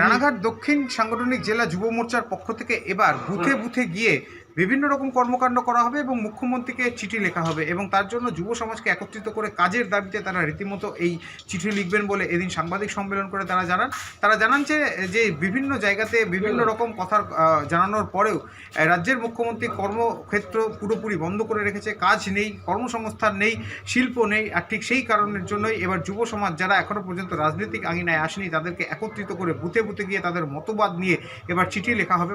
রানাঘাট দক্ষিণ সাংগঠনিক জেলা যুব মোর্চার পক্ষ থেকে এবার বুথে বুথে গিয়ে বিভিন্ন রকম কর্মকাণ্ড করা হবে এবং মুখ্যমন্ত্রীকে চিঠি লেখা হবে এবং তার জন্য যুব সমাজকে একত্রিত করে কাজের দাবিতে তারা রীতিমতো এই চিঠি লিখবেন বলে এদিন সাংবাদিক সম্মেলন করে তারা জানান যে বিভিন্ন জায়গাতে বিভিন্ন রকম কথা জানানোর পরেও রাজ্যের মুখ্যমন্ত্রী কর্মক্ষেত্র পুরোপুরি বন্ধ করে রেখেছে, কাজ নেই, কর্মসংস্থান নেই, শিল্প নেই। আর ঠিক সেই কারণের জন্যই এবার যুব সমাজ যারা এখনও পর্যন্ত রাজনৈতিক আঙিনায় আসেনি তাদেরকে একত্রিত করে বুথে বুথে গিয়ে তাদের মতবাদ নিয়ে এবার চিঠি লেখা হবে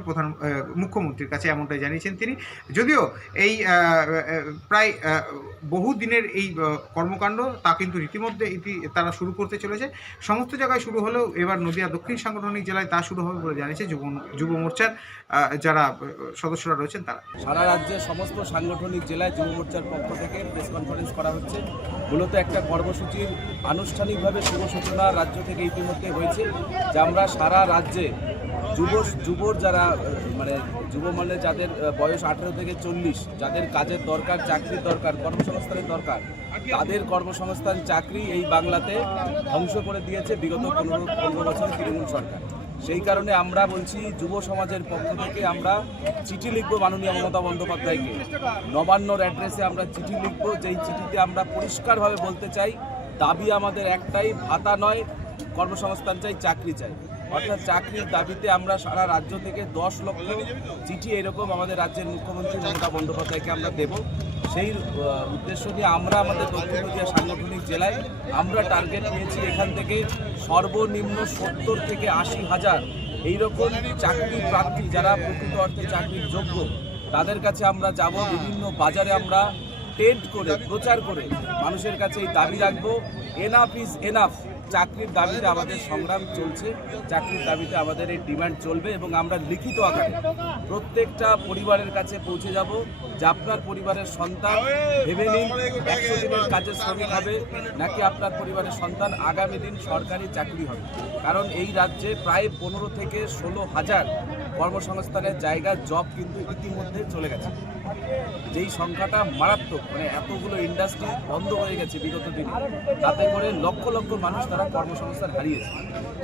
মুখ্যমন্ত্রীর কাছে, এমনটাই জানিয়েছেন তিনি। যদিও এই প্রায় বহু দিনের এই কর্মকাণ্ড তা কিন্তু রীতিমধ্যে তারা শুরু করতে চলেছে। সমস্ত জায়গায় শুরু হলেও এবার নদিয়া দক্ষিণ সাংগঠনিক জেলায় তা শুরু হবে বলে জানিয়েছে যুব মোর্চার যারা সদস্যরা রয়েছেন তারা। সারা রাজ্যের সমস্ত সাংগঠনিক জেলায় যুব মোর্চার পক্ষ থেকে প্রেস কনফারেন্স করা হচ্ছে। মূলত একটা কর্মসূচির আনুষ্ঠানিকভাবে শুভ সূচনা রাজ্য থেকে ইতিমধ্যে হয়েছে, যে আমরা সারা রাজ্যে যুবর যারা যুব মানে যাদের বয়স 18 থেকে 40, যাদের কাজের দরকার, চাকরির দরকার, কর্মসংস্থানের দরকার, তাদের কর্মসংস্থান চাকরি এই বাংলাতে ধ্বংস করে দিয়েছে বিগত 15 বছরের তৃণমূল সরকার। সেই কারণে আমরা বলছি যুব সমাজের পক্ষ থেকে আমরা চিঠি লিখব মাননীয় মমতা বন্দ্যোপাধ্যায়কে। নবান্নর অ্যাড্রেসে আমরা চিঠি লিখব, যেই চিঠিতে আমরা পরিষ্কারভাবে বলতে চাই দাবি আমাদের একটাই, ভাতা নয়, কর্মসংস্থান চাই, চাকরি চাই। অর্থাৎ চাকরির দাবিতে আমরা সারা রাজ্য থেকে 10 লক্ষ চিঠি এরকম আমাদের রাজ্যের মুখ্যমন্ত্রী মমতা বন্দ্যোপাধ্যায়কে আমরা দেব। সেই উদ্দেশ্য নিয়ে আমরা আমাদের দক্ষিণ নদিয়া সাংগঠনিক জেলায় আমরা টার্গেট নিয়েছি এখান থেকে সর্বনিম্ন 70 থেকে 80 হাজার এইরকম চাকরি প্রার্থী যারা প্রকৃত অর্থে চাকরির যোগ্য, তাদের কাছে আমরা যাব। বিভিন্ন বাজারে আমরা টেন্ট করে প্রচার করে মানুষের কাছে এই দাবি রাখবো, এনাফ ইজ এনাফ। চাকরির দাবিতে আমাদের সংগ্রাম চলছে, চাকরির দাবিতে আমাদের এই ডিমান্ড চলবে এবং আমরা লিখিত আকারে প্রত্যেকটা পরিবারের কাছে পৌঁছে যাব যে আপনার পরিবারের সন্তান ভেবে নিন 100 দিনের কাজের শ্রমিক হবে, নাকি আপনার পরিবারের সন্তান আগামী দিন সরকারি চাকরি হবে। কারণ এই রাজ্যে প্রায় 15 থেকে 16 হাজার কর্মসংস্থানের জায়গা, জব কিন্তু ইতিমধ্যে চলে গেছে। যেই সংখ্যাটা মারাত্মক, এতগুলো ইন্ডাস্ট্রি বন্ধ হয়ে গেছে বিগত দিনে, তাতে করে লক্ষ লক্ষ মানুষ তারা কর্মসংস্থান হারিয়েছে।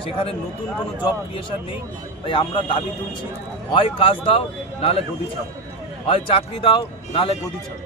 সেখানে নতুন কোনো জব ক্রিয়েশন নেই। তাই আমরা দাবি তুলছি, হয় কাজ দাও নাহলে গদি ছাড়ো, হয় চাকরি দাও নাহলে গদি ছাড়ো।